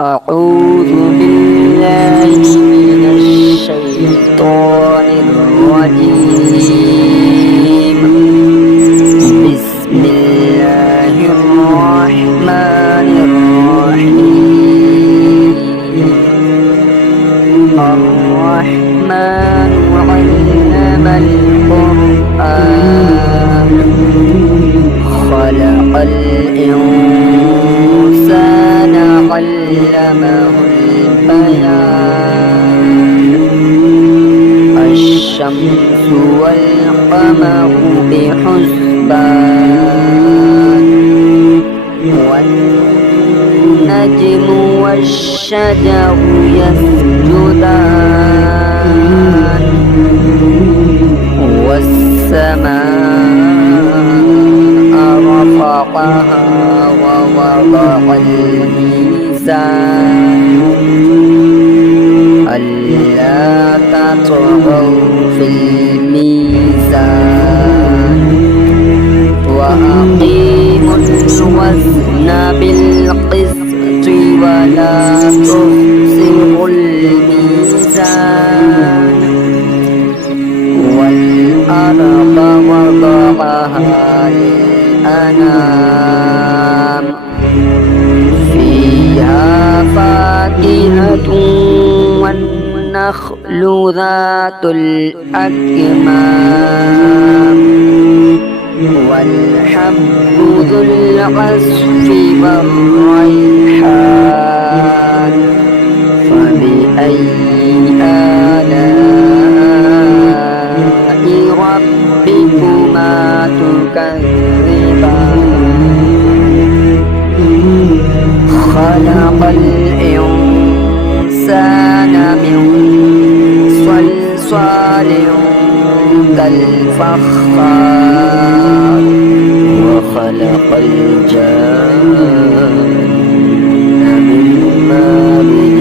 أعوذ بالله من الشيطان الرجيم. بسم الله الرحمن الرحيم. الرحمن علم القرآن خلق الإنسان علمه البيان. الشمس والقمر بحسبان والنجم والشجر يسجدان والسماء رفعها ووضع الميزان ألا تطغوا في الميزان وأقيموا الوزن بالقسط ولا تخسروا الميزان والأرض وضعها للأنام فيها فاكهة والنخل ذات الأكمام والحب ذو العصف والريحان. فبأي آلاء ربكما تكذبان. خلق الإنسان من صلصال كالفخار وخلق الجان من مارج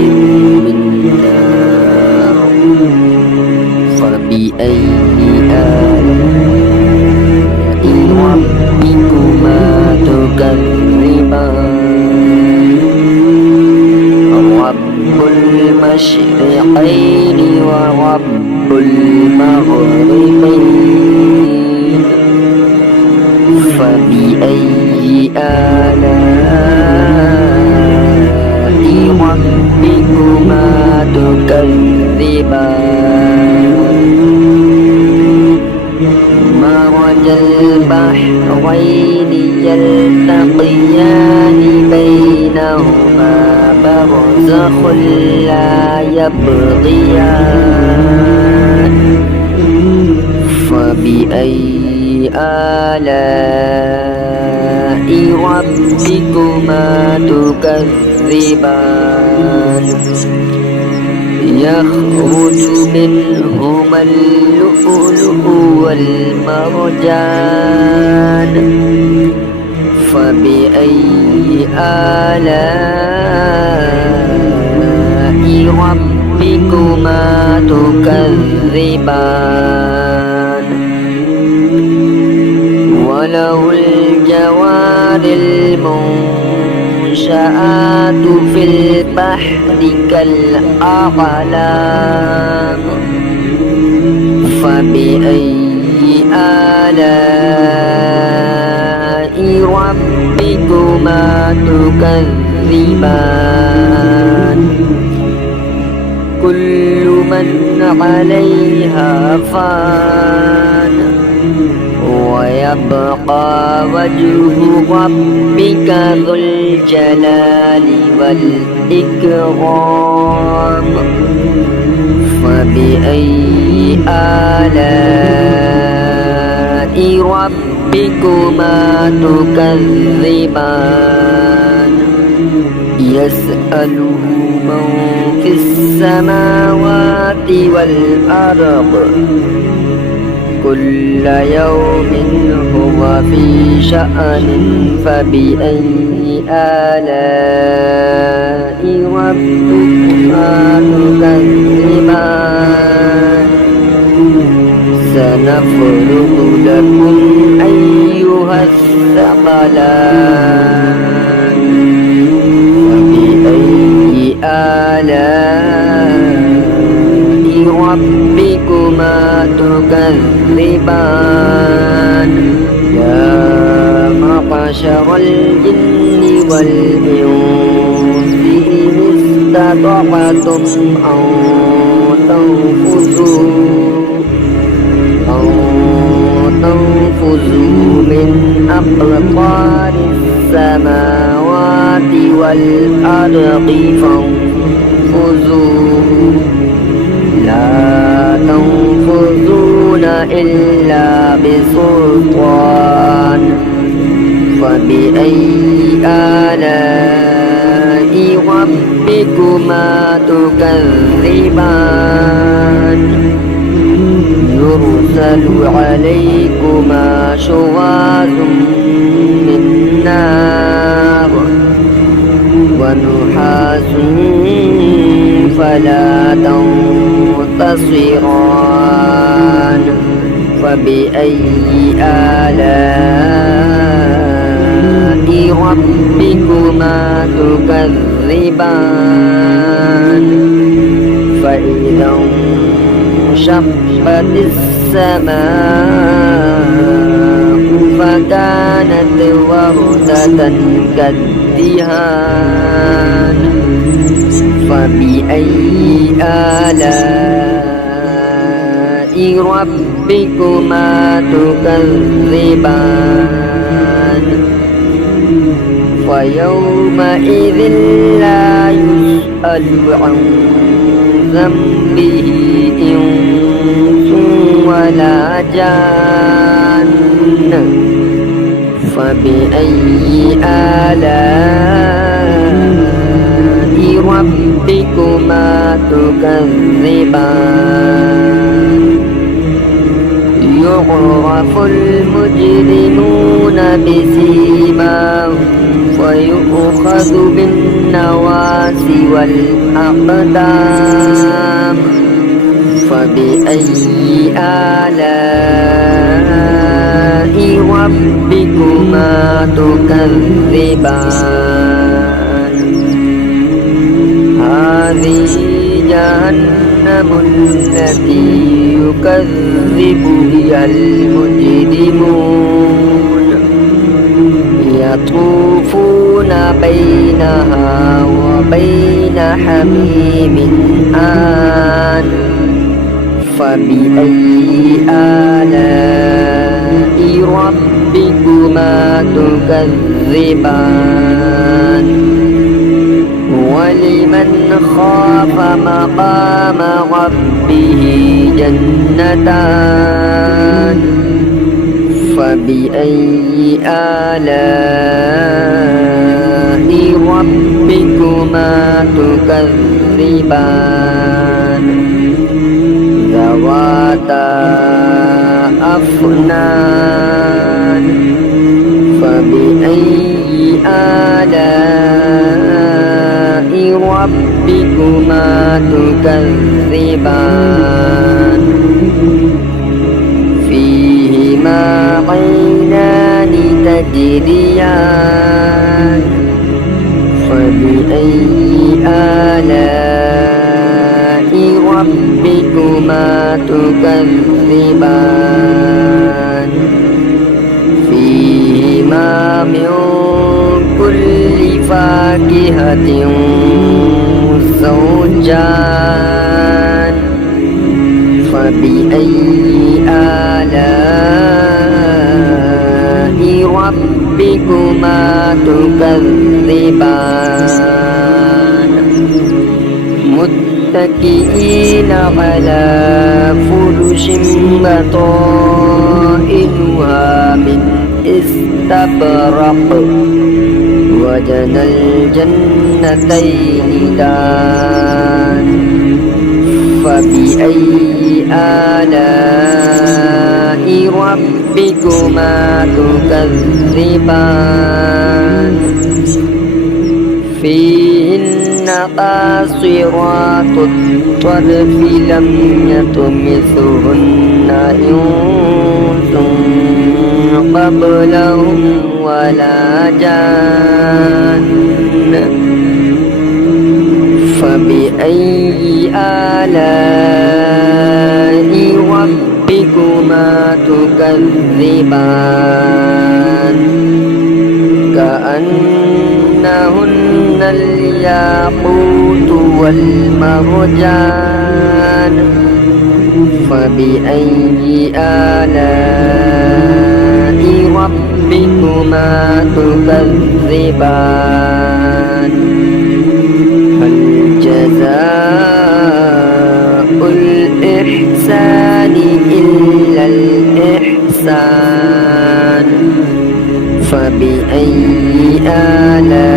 من نار. فبأي آلاء ربكما تكذبان. رب المشرقين ورب المغربين. فبأي آلاء ربكما تكذبان. مرج البحرين يلتقيان بينهما برزخ لا يبغيان. فبأي آلاء ربكما تكذبان. يخرج منهما اللؤلؤ والمرجان. فبأي آلاء ربكما تكذبان. وله الجوار المنشآت في البحر كالأعلام. فبأي آلاء ربكما تكذبان. كل من عليها فان ويبقى وجه ربك ذو الجلال والإكرام. فبأي آلاء ربكما تكذبان. يسأله من في السماوات والأرض كل يوم هو في شأن. فبأي آلاء ربكما تكذبان. سنفرغ لكم أيها الثقلان. فبأي آلاء ربكما تكذبان يا معشر الجن والإنس إن استطعتم أن تنفذوا من أقطار السماوات والأرض فانفذوا لا تنفذون إلا بسلطان فبأي آلاء ربكما تكذبان يرسل عليكما شواظ من نار ونحاس فلا تنتصران فبأي آلاء ربكما تكذبان فإذا انشقت السماء فكانت وردة كالدهان فبأي آلاء ربكما تكذبان فيومئذ لا يسأل عن ذنبه إنس ولا جان فبأي آلاء ربكما تكذبان يعرف المجرمون بسيماهم فيؤخذ بالنواصي والأقدام فبأي آلاء ربكما تكذبان هذه جهنم التي يكذب بها المجرمون يطوفون بينها وبين حميم آن فبأي آلاء ربكما تكذبان ولمن خاف مقام ربه جنتان فبأي آلاء ربكما تكذبان ذواتا أفنان فبأي آلاء ربكما تكذبان فيهما عينان تجريان فبأي آلاء ربكما تكذبان فيهما من كل فاكهة زوجان فبأي آلاء ربكما تكذبان متكئين على فرش بطائنها من استبرق وجنى الجنتين دان فبأي آلاء ربكما تكذبان فيهن قاصرات الطرف لم يطمثهن إنس قبلهم ولا جان فبأي آلاء ربكما تكذبان كأنهن الياقوت والمرجان فبأي آلاء ربكما تكذبان هل جزاء الإحسان إلا الإحسان فبأي آلاء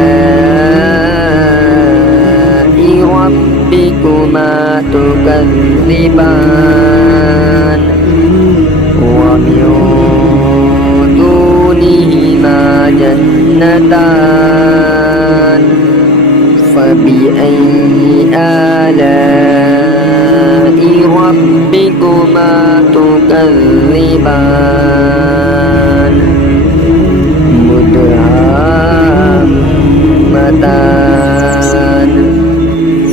ربكما تكذبان ومن دونهما جنتان فبأي آلاء ربكما تكذبان مدهامتان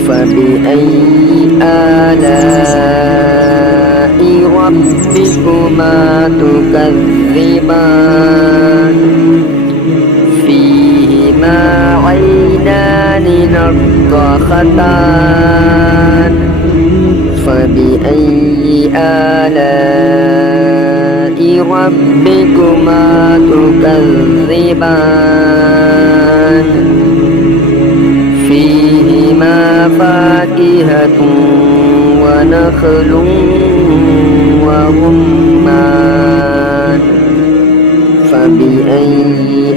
فبأي آلاء ربكما تكذبان فيهما عينان نضختان فبأي آلاء ربكما تكذبان فيهما فاكهة ونخل ورمان فبأي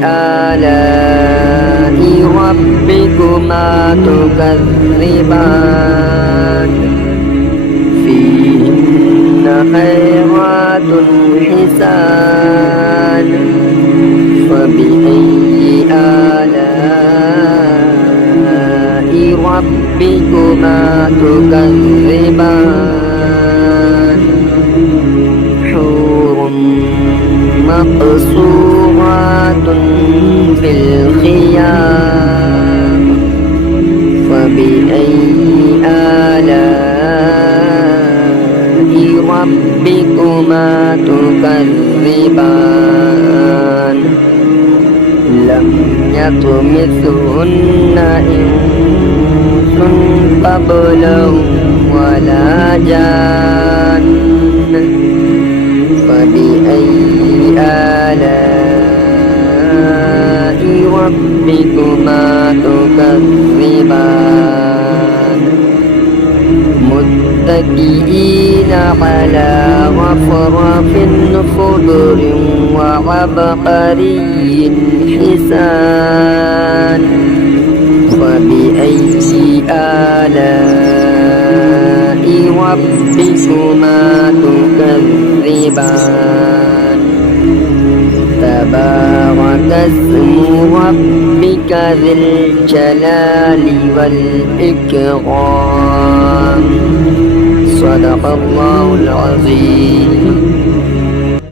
آلاء ربكما تكذبان فيهن خيرات حسان فبأي آلاء ربكما تكذبان حور مقصورات في الخيام فبأي آلاء ربكما تكذبان لم يطمثهن إنس قبلهم ولا جان فبأي آلاء ربكما تكذبان متكئين على رفرف خضر وعبقري حسان فبأي آلاء ربكما تكذبان تبارك اسم ربك ذي الجلال والإكرام صدق الله العظيم.